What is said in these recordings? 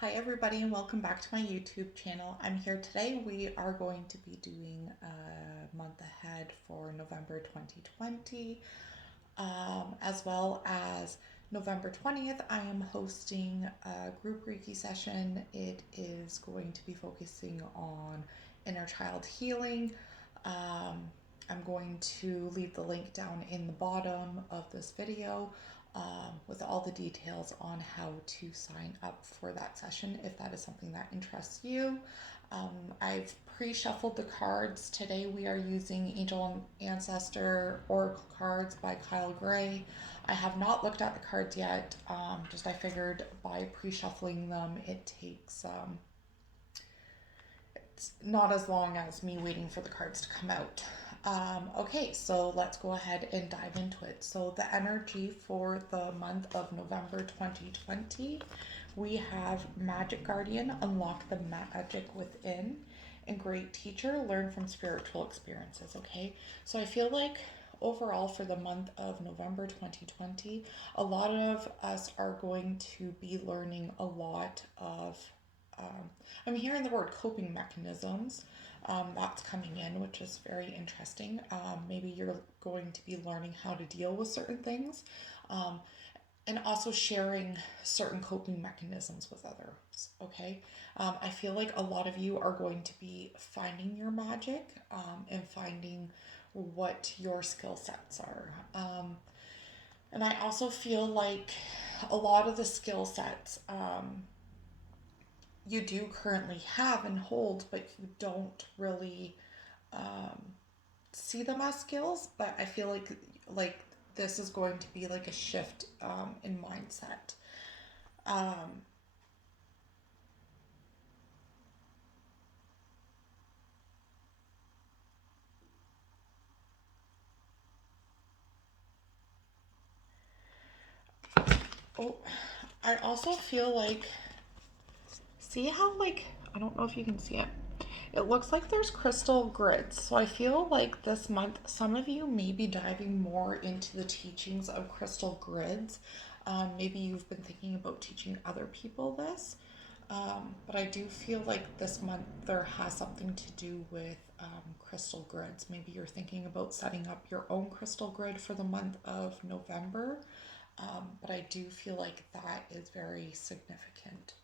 Hi everybody and welcome back to my YouTube channel. I'm here today. We are going to be doing a month ahead for November 2020, as well as November 20th. I am hosting a group Reiki session. It is going to be focusing on inner child healing. I'm going to leave the link down in the bottom of this video with all the details on how to sign up for that session if that is something that interests you. I've pre-shuffled the cards. Today we are using Angel and Ancestor Oracle cards by Kyle Gray. I have not looked at the cards yet. Just I figured by pre-shuffling them it takes it's not as long as me waiting for the cards to come out. Okay, so let's go ahead and dive into it. So the energy for the month of November 2020, we have Magic Guardian, unlock the magic within, and Great Teacher, learn from spiritual experiences. Okay, so I feel like overall for the month of November 2020, a lot of us are going to be learning a lot of I'm hearing the word coping mechanisms. That's coming in, which is very interesting. Maybe you're going to be learning how to deal with certain things, um, and also sharing certain coping mechanisms with others. Okay, I feel like a lot of you are going to be finding your magic and finding what your skill sets are. And I also feel like a lot of the skill sets you do currently have and hold, but you don't really um, see them as skills. But I feel like this is going to be like a shift in mindset. Um, oh, I also feel like, see how like, I don't know if you can see it. It looks like there's crystal grids. So I feel like this month, some of you may be diving more into the teachings of crystal grids. Maybe you've been thinking about teaching other people this. But I do feel like this month there has something to do with crystal grids. Maybe you're thinking about setting up your own crystal grid for the month of November. But I do feel like that is very significant.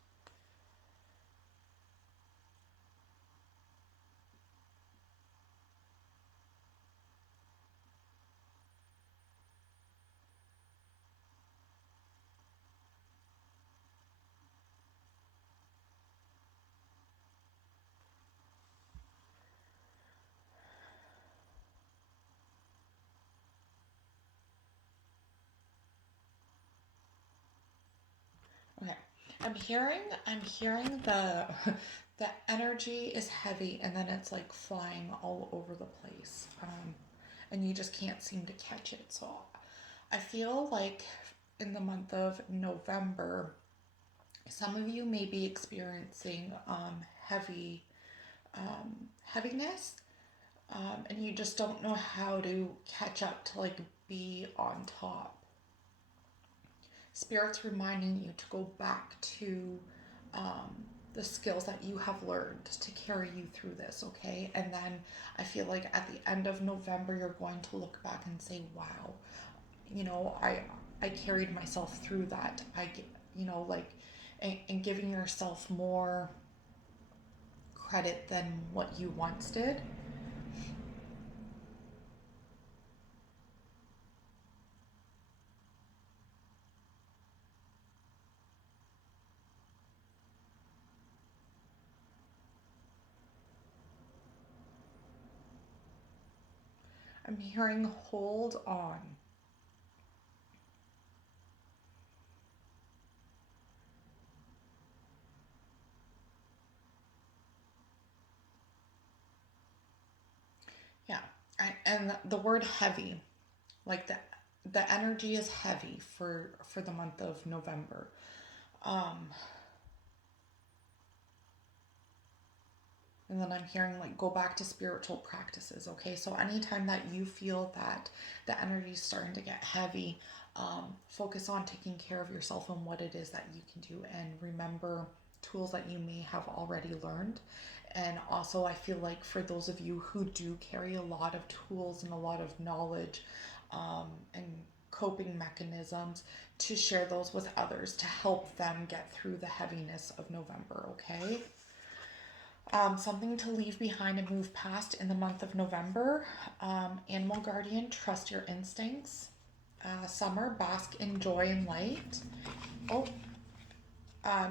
Okay. I'm hearing the energy is heavy and then it's like flying all over the place. And you just can't seem to catch it. So I feel like in the month of November, some of you may be experiencing heaviness, and you just don't know how to catch up to like be on top. Spirit's reminding you to go back to the skills that you have learned to carry you through this, okay? And then I feel like at the end of November, you're going to look back and say, wow, you know, I carried myself through that. You know, like, and giving yourself more credit than what you once did. I'm hearing hold on. Yeah. And the word heavy, like the energy is heavy for the month of November. Um, and then I'm hearing like go back to spiritual practices. Okay, so anytime that you feel that the energy is starting to get heavy, focus on taking care of yourself and what it is that you can do, and remember to tools that you may have already learned. And also, I feel like for those of you who do carry a lot of tools and a lot of knowledge, and coping mechanisms, to share those with others to help them get through the heaviness of November, okay? Something to leave behind and move past in the month of November. Animal guardian, trust your instincts. Summer, bask in joy and light. Oh,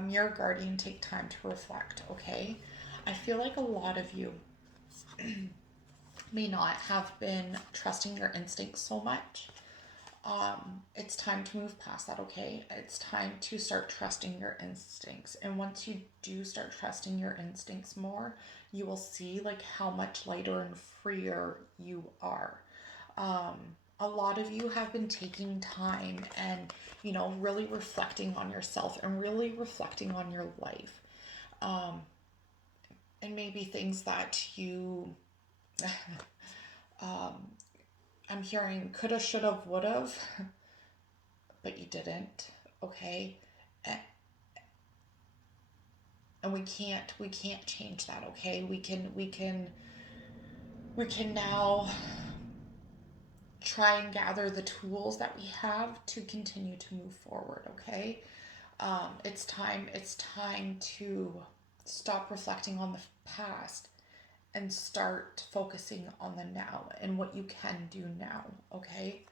your guardian, take time to reflect, okay? I feel like a lot of you may not have been trusting your instincts so much. It's time to move past that, okay? It's time to start trusting your instincts. And once you do start trusting your instincts more, you will see like how much lighter and freer you are. A lot of you have been taking time and, really reflecting on yourself and really reflecting on your life. And maybe things that you, I'm hearing coulda, shoulda, woulda, but you didn't, okay? And we can't change that, okay? We can now try and gather the tools that we have to continue to move forward, okay? It's time to stop reflecting on the past and start focusing on the now and what you can do now, okay?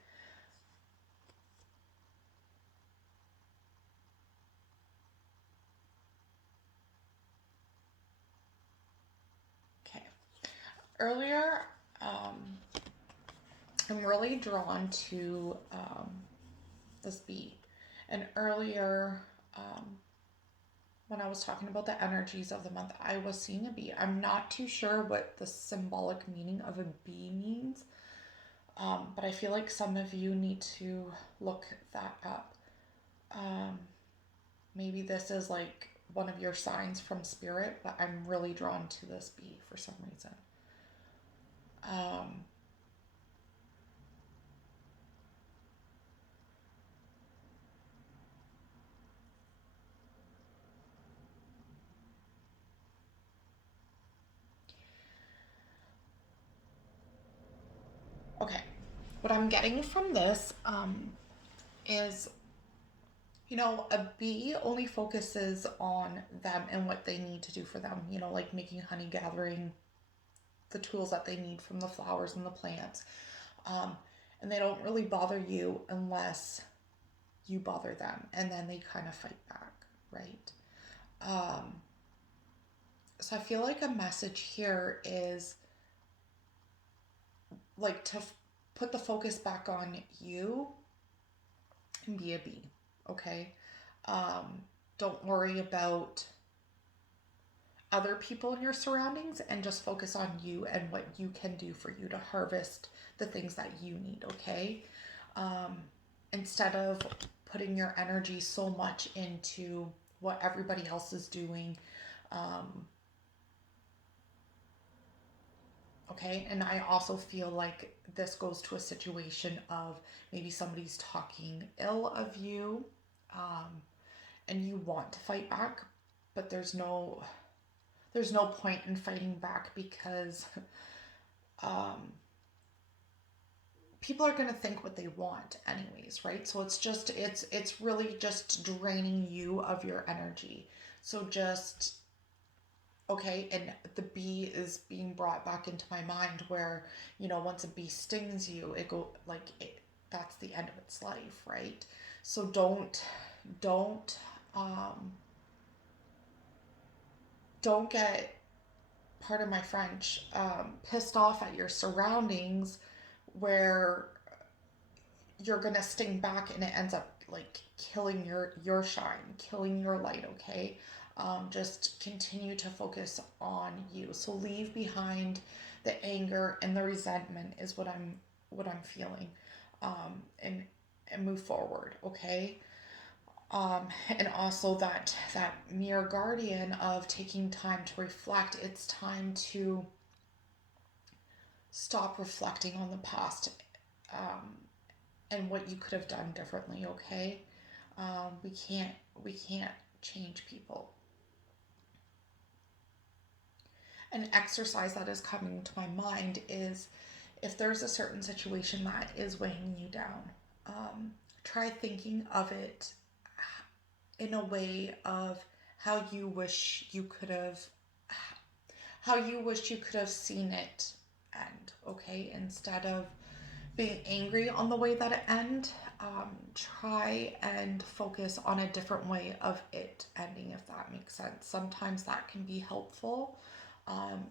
Okay. Earlier, I'm really drawn to this bee. And earlier, when I was talking about the energies of the month, I was seeing a bee. I'm not too sure what the symbolic meaning of a bee means, but I feel like some of you need to look that up. Maybe this is like one of your signs from spirit, but I'm really drawn to this bee for some reason. Um, okay, what I'm getting from this is, a bee only focuses on them and what they need to do for them, like making honey, gathering the tools that they need from the flowers and the plants. Um, and they don't really bother you unless you bother them, and then they kind of fight back, right? Um, so I feel like a message here is like to put the focus back on you and be a bee, okay? Don't worry about other people in your surroundings and just focus on you and what you can do for you to harvest the things that you need, okay? Instead of putting your energy so much into what everybody else is doing. Okay, and I also feel like this goes to a situation of maybe somebody's talking ill of you, and you want to fight back, but there's no point in fighting back because people are going to think what they want anyways, right? So it's really just draining you of your energy. So just, okay, and the bee is being brought back into my mind where, once a bee stings you, that's the end of its life, right? So don't um don't get, pardon my French, pissed off at your surroundings where you're gonna sting back and it ends up like killing your shine, killing your light, okay? Just continue to focus on you. So leave behind the anger and the resentment is what I'm feeling. And move forward, okay? And also that mirror guardian of taking time to reflect. It's time to stop reflecting on the past, and what you could have done differently, okay? We can't change people. An exercise that is coming to my mind is if there's a certain situation that is weighing you down, try thinking of it in a way of how you wish you could have seen it end, okay? Instead of being angry on the way that it end, try and focus on a different way of it ending, if that makes sense. Sometimes that can be helpful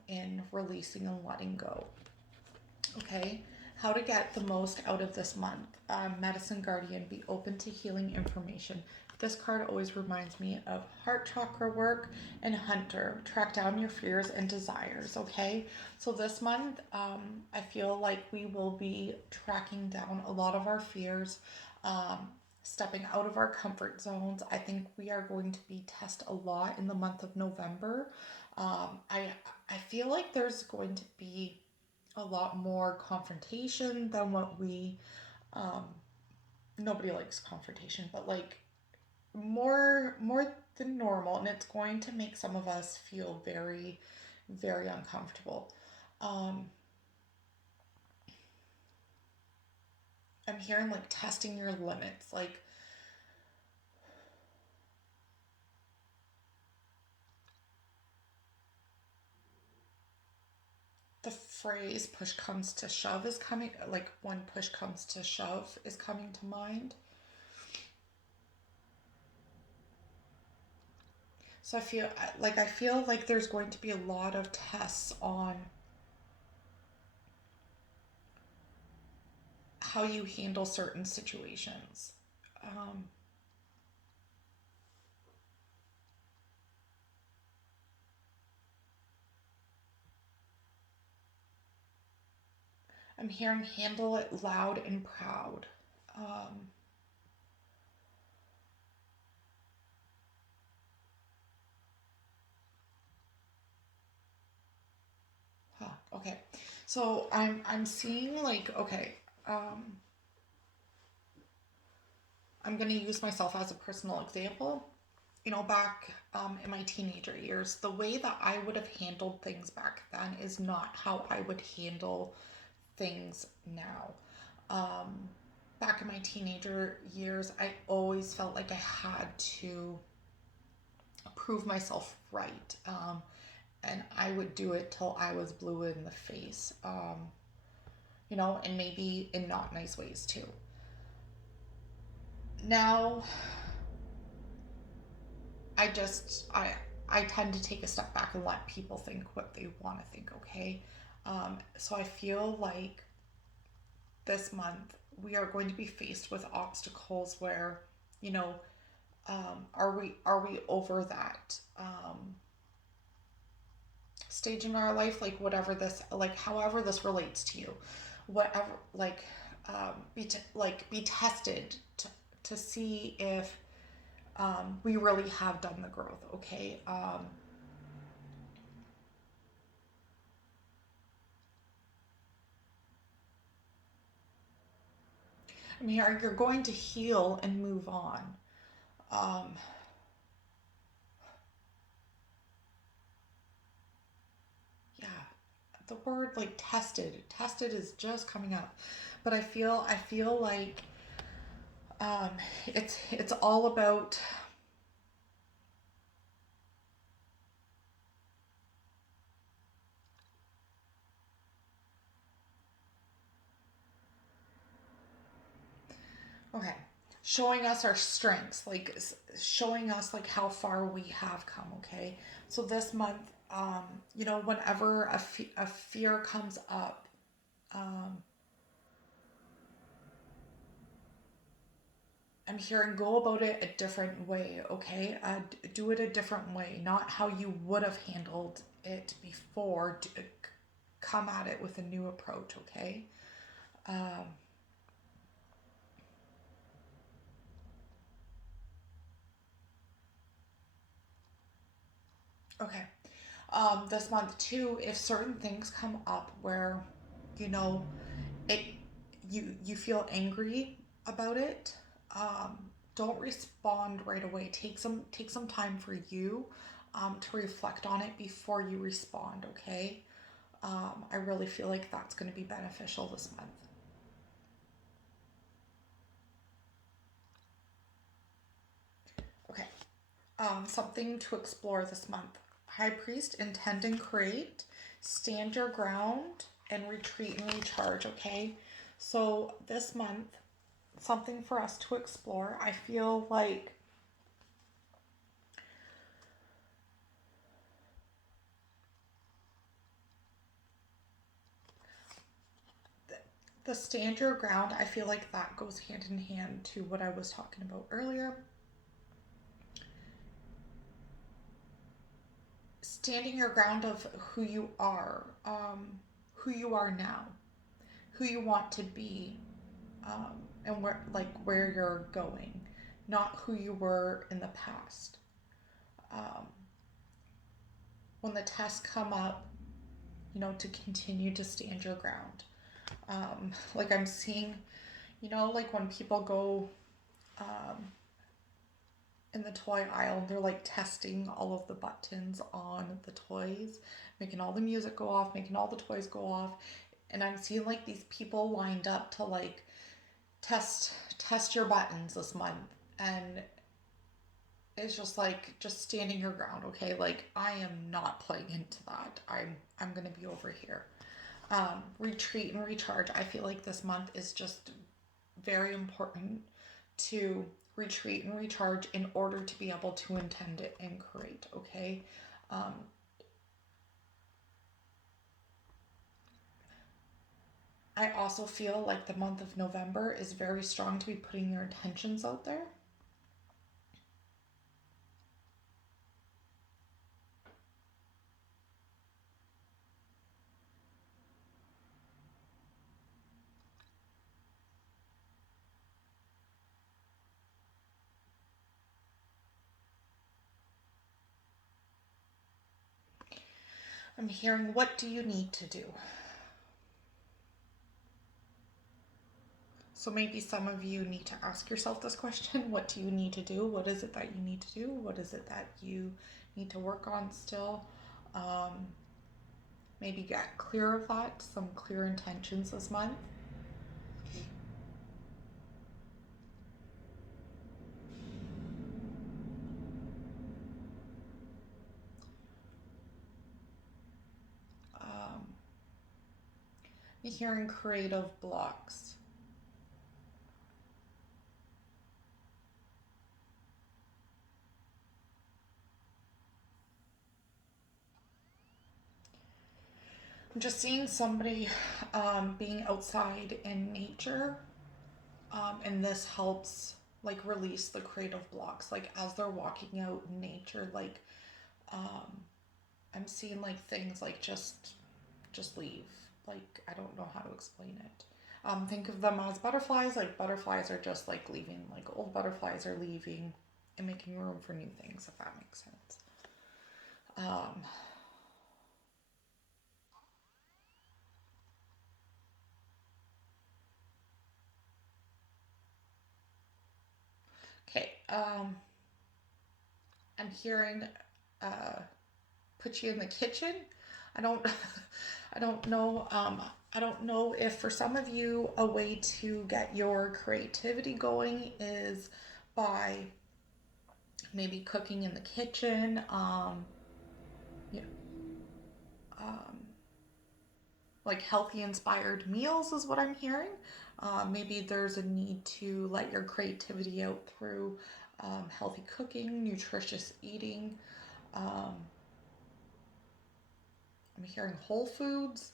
in releasing and letting go. Okay, how to get the most out of this month. Medicine Guardian, be open to healing information. This card always reminds me of heart chakra work and Hunter. Track down your fears and desires. Okay, so this month, I feel like we will be tracking down a lot of our fears, stepping out of our comfort zones. I think we are going to be tested a lot in the month of November. I feel like there's going to be a lot more confrontation than what we nobody likes confrontation, but like more than normal, and it's going to make some of us feel very very uncomfortable. um I'm hearing like testing your limits, like the phrase push comes to shove is coming, like when push comes to shove is coming to mind. So I feel like there's going to be a lot of tests on how you handle certain situations. Um, I'm hearing handle it loud and proud. Um, okay, so I'm seeing like okay. Um, I'm gonna use myself as a personal example. You know, back in my teenager years, the way that I would have handled things back then is not how I would handle things now. Um, Back in my teenager years, I always felt like I had to prove myself right. And I would do it till I was blue in the face, you know, and maybe in not nice ways too. Now, I just, I tend to take a step back and let people think what they want to think, okay? So I feel like this month we are going to be faced with obstacles where, you know, are we over that stage in our life, like whatever this, like however this relates to you, whatever, like be tested to see if we really have done the growth, okay? I mean, you're going to heal and move on. um yeah, the word like tested is just coming up, but I feel like um it's all about, okay, showing us our strengths, like showing us like how far we have come, okay? So this month, you know, whenever a fear comes up, um I'm hearing go about it a different way, okay? Do it a different way, not how you would have handled it before. Come at it with a new approach, okay? um okay. This month too, if certain things come up where, you know, it you feel angry about it, don't respond right away. Take some time for you. to reflect on it before you respond, okay? I really feel like that's going to be beneficial this month. Okay, something to explore this month. High Priest, intend and create, stand your ground, and retreat and recharge, okay? So this month, something for us to explore. I feel like the stand your ground, I feel like that goes hand in hand to what I was talking about earlier. Standing your ground of who you are now, who you want to be, and where you're going, not who you were in the past. Um, when the tests come up, to continue to stand your ground. Like I'm seeing, like when people go um, in the toy aisle, they're like testing all of the buttons on the toys, making all the music go off, making all the toys go off. And I'm seeing like these people lined up to like test your buttons this month. And it's just like just standing your ground, okay? Like I am not playing into that. I'm gonna be over here. Retreat and recharge. I feel like this month is just very important to retreat and recharge in order to be able to intend it and create, okay? Um, I also feel like the month of November is very strong to be putting your intentions out there. I'm hearing, what do you need to do? So maybe some of you need to ask yourself this question. What do you need to do? What is it that you need to do? What is it that you need to work on still? Um, Maybe get clear of that, some clear intentions this month. Um, I'm hearing creative blocks. I'm just seeing somebody being outside in nature, and this helps like release the creative blocks. Like as they're walking out in nature, like um, I'm seeing like things like just leave. Like I don't know how to explain it. Think of them as butterflies. Like butterflies are just like leaving. Like old butterflies are leaving and making room for new things. If that makes sense. Um, okay. I'm hearing uh, put you in the kitchen. I don't I don't know I don't know if for some of you a way to get your creativity going is by maybe cooking in the kitchen. Yeah, um, like healthy inspired meals is what I'm hearing. Maybe there's a need to let your creativity out through healthy cooking, nutritious eating. Um, I'm hearing whole foods.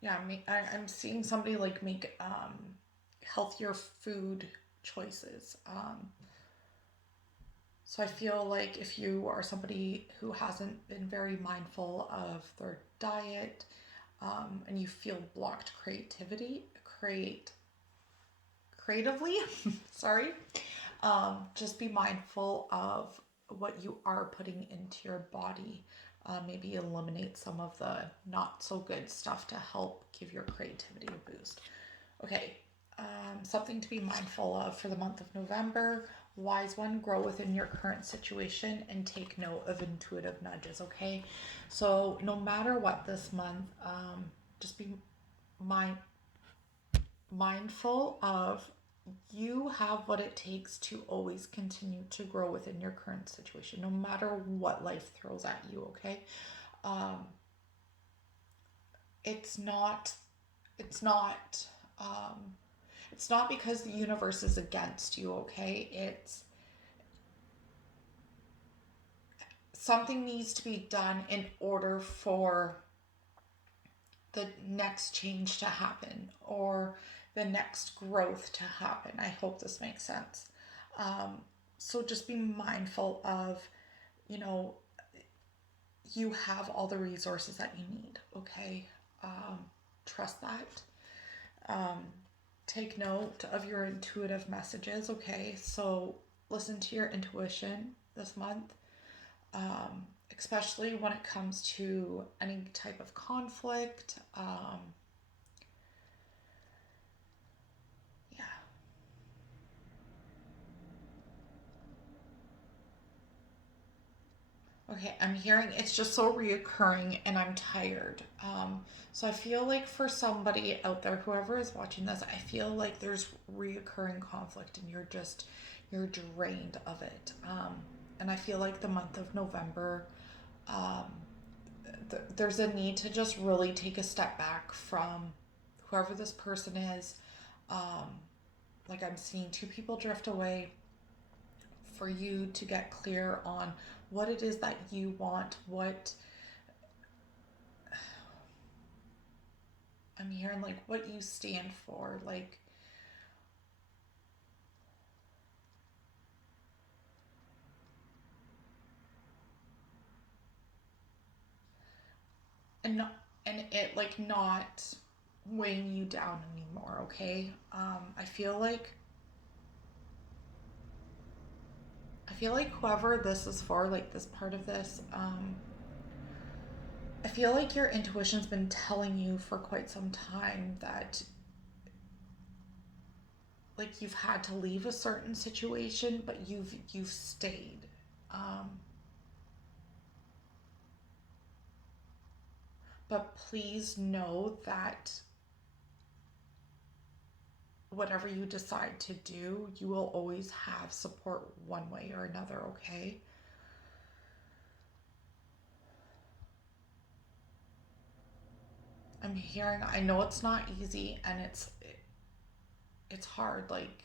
Yeah, I'm seeing somebody like make healthier food choices. So I feel like if you are somebody who hasn't been very mindful of their diet, and you feel blocked creatively, sorry, just be mindful of what you are putting into your body. maybe eliminate some of the not so good stuff to help give your creativity a boost. Okay, something to be mindful of for the month of November. Wise one, grow within your current situation and take note of intuitive nudges. Okay, so no matter what this month, just be mind mindful of you have what it takes to always continue to grow within your current situation, no matter what life throws at you. Okay, um, it's not it's not um, it's not because the universe is against you. Okay, it's something needs to be done in order for the next change to happen or the next growth to happen. I hope this makes sense. Um, so just be mindful of, you know, you have all the resources that you need. Okay, um, trust that. Um, take note of your intuitive messages. Okay, so listen to your intuition this month, especially when it comes to any type of conflict. Yeah. Okay, I'm hearing it's just so reoccurring and I'm tired. So I feel like for somebody out there, whoever is watching this, I feel like there's reoccurring conflict and you're drained of it. And I feel like the month of November, um, there's a need to just really take a step back from whoever this person is. Um, like I'm seeing two people drift away for you to get clear on what it is that you want, what I'm hearing, like what you stand for, like, and not, and it like not weighing you down anymore. Okay, I feel like whoever this is for, like this part of this, I feel like your intuition's been telling you for quite some time that like you've had to leave a certain situation, but you've stayed. Um, but please know that whatever you decide to do, you will always have support one way or another. Okay. I'm hearing. I know it's not easy, and it's hard. Like,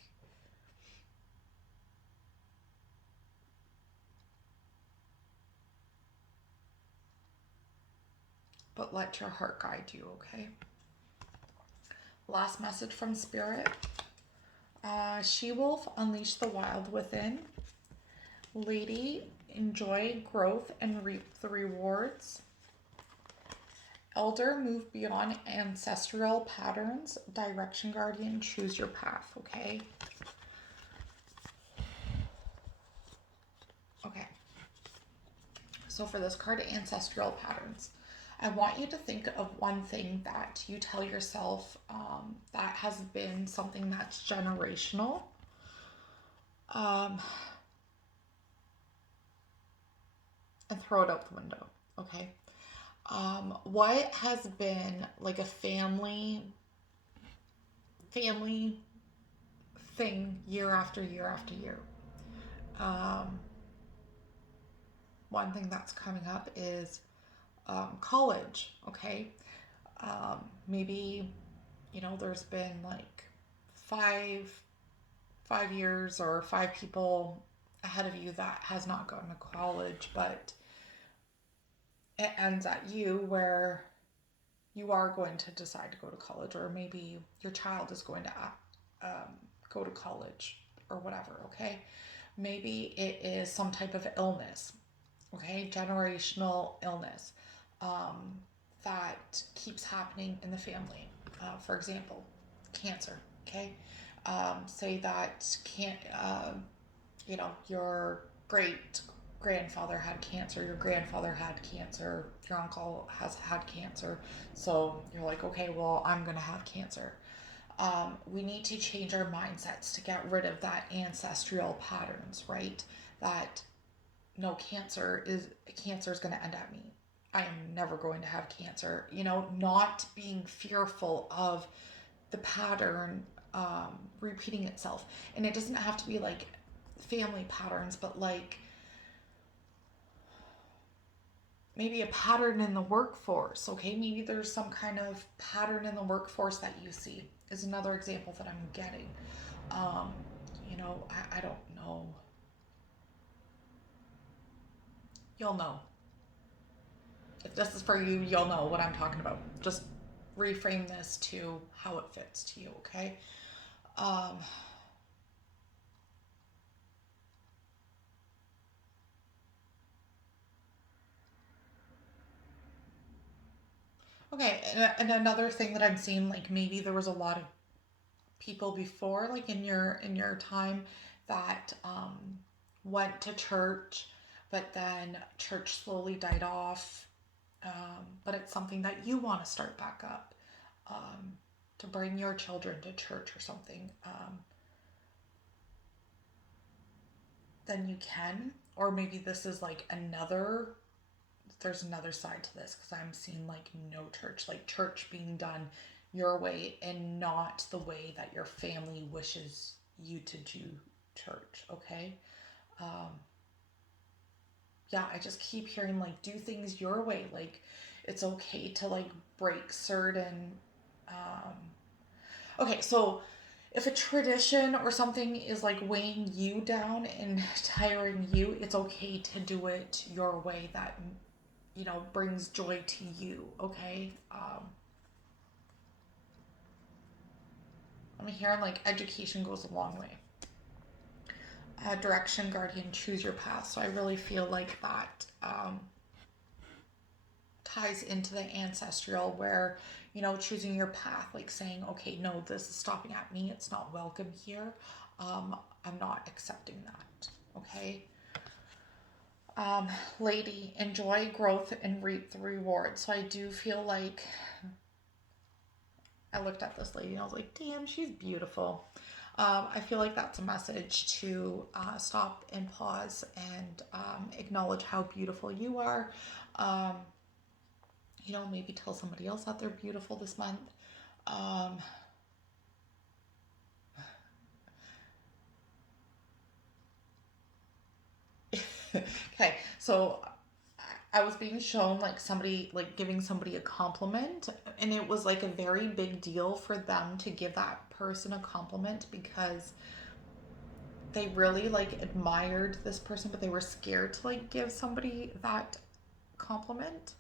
but let your heart guide you. Okay. Last message from Spirit. She wolf, unleash the wild within. Lady, enjoy growth and reap the rewards. Elder, move beyond ancestral patterns. Direction guardian, choose your path. Okay. Okay. So for this card, ancestral patterns, I want you to think of one thing that you tell yourself that has been something that's generational. Um, and throw it out the window. Okay. What has been like a family thing year after year after year? Um, One thing that's coming up is college. Okay. Maybe there's been like five 5 years or five people ahead of you that has not gone to college, but it ends at you where you are going to decide to go to college, or maybe your child is going to um, go to college or whatever. Okay, maybe it is some type of illness. Okay, generational illness um, that keeps happening in the family. For example, cancer. Okay, say that can't your great grandfather had cancer, your grandfather had cancer, your uncle has had cancer. So you're like, okay, well, I'm going to have cancer. We need to change our mindsets to get rid of that ancestral patterns, right? That no, cancer is going to end at me. I am never going to have cancer. Not being fearful of the pattern repeating itself. And it doesn't have to be like family patterns, but like maybe a pattern in the workforce. Okay, maybe there's some kind of pattern in the workforce that you see, is another example that I'm getting. Um, I don't know. You'll know. If this is for you, you'll know what I'm talking about. Just reframe this to how it fits to you, okay? Um, okay, and another thing that I'm seeing, like maybe there was a lot of people before, like in your time, that went to church, but then church slowly died off. But it's something that you want to start back up, um, to bring your children to church or something. Then you can, or maybe this is like there's another side to this, because I'm seeing like no church, like church being done your way and not the way that your family wishes you to do church, okay? Um, yeah, I just keep hearing like do things your way. Like it's okay to like break certain um okay, so if a tradition or something is like weighing you down and tiring you, it's okay to do it your way that brings joy to you, okay? I'm hearing like education goes a long way. Direction, guardian, choose your path. So I really feel like that ties into the ancestral, where choosing your path, like saying, okay, no, this is stopping at me, it's not welcome here. I'm not accepting that, okay? Lady, enjoy growth and reap the reward. So I do feel like I looked at this lady and I was like, damn, she's beautiful. I feel like that's a message to stop and pause and acknowledge how beautiful you are. Um, maybe tell somebody else that they're beautiful this month. Um, okay, so I was being shown like somebody like giving somebody a compliment, and it was like a very big deal for them to give that person a compliment, because they really like admired this person, but they were scared to like give somebody that compliment.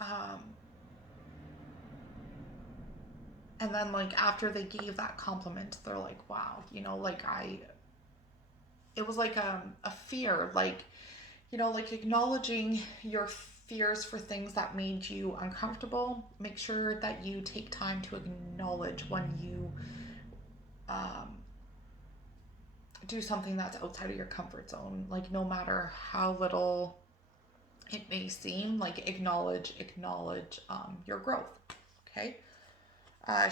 Um, and then like after they gave that compliment, they're like, wow, like it was like a fear, like like acknowledging your fears for things that made you uncomfortable. Make sure that you take time to acknowledge when you um, do something that's outside of your comfort zone, like no matter how little it may seem, like acknowledge your growth, okay?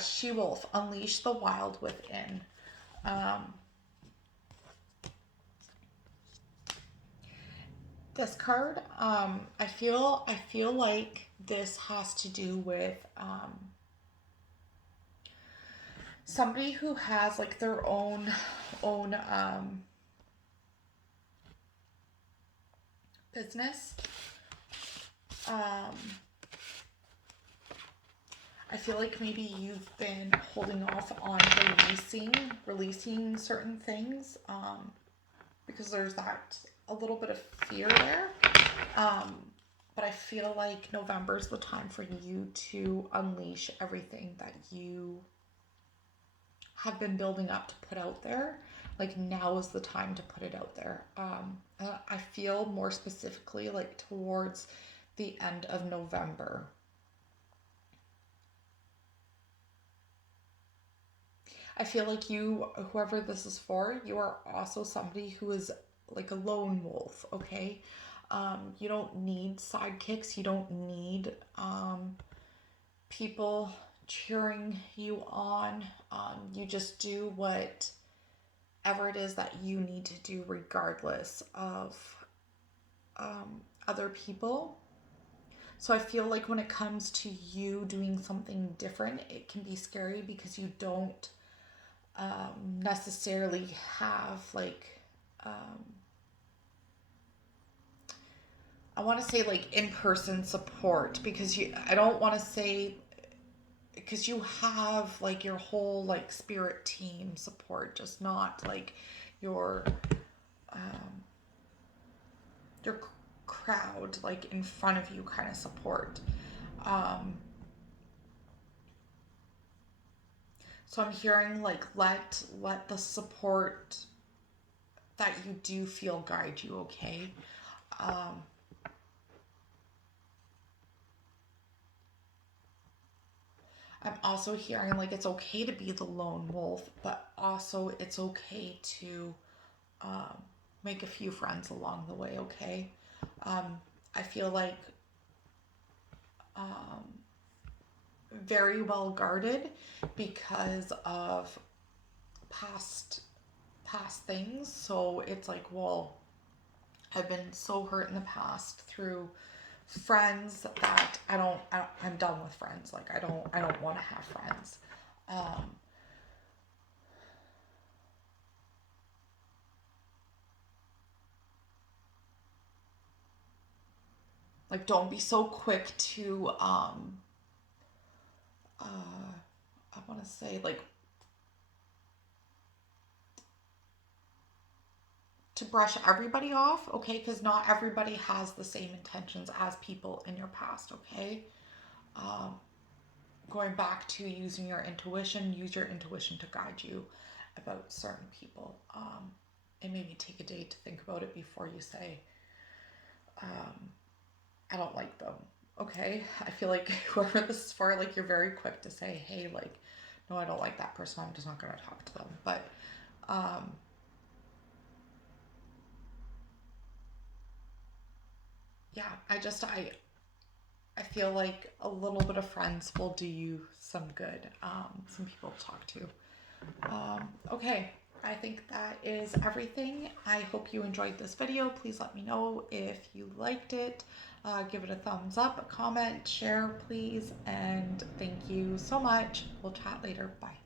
She wolf, unleash the wild within. um, this card, I feel like this has to do with somebody who has like their own business. um I feel like maybe you've been holding off on releasing certain things, because there's that a little bit of fear there. um but I feel like November's the time for you to unleash everything that you have been building up to put out there. Like now is the time to put it out there. I feel more specifically like towards the end of November. I feel like whoever this is for, you are also somebody who is like a lone wolf, okay? You don't need sidekicks. You don't need people cheering you on. You just do whatever it is that you need to do, regardless of other people. So I feel like when it comes to you doing something different, it can be scary because you don't necessarily have like I want to say like in-person support, because I don't want to say, because you have like your whole like spirit team support, just not like your your crowd like in front of you kind of support. So I'm hearing like let the support that you do feel guide you, okay? Um, I'm also hearing like it's okay to be the lone wolf, but also it's okay to um, make a few friends along the way, okay? I feel like um, very well guarded because of past things. So it's like, well, I've been so hurt in the past through friends that I'm done with friends. Like I don't want to have friends. Um, like don't be so quick to I want to say like to brush everybody off, okay? Because not everybody has the same intentions as people in your past, okay? Um, Going back to using your intuition, use your intuition to guide you about certain people. And maybe take a day to think about it before you say, I don't like them. Okay, I feel like whoever this is for, like you're very quick to say, hey, like, no, I don't like that person. I'm just not gonna talk to them. But um, yeah, I feel like a little bit of friends will do you some good. Some people to talk to. Okay, I think that is everything. I hope you enjoyed this video. Please let me know if you liked it. Give it a thumbs up, a comment, share, please. And thank you so much. We'll chat later. Bye.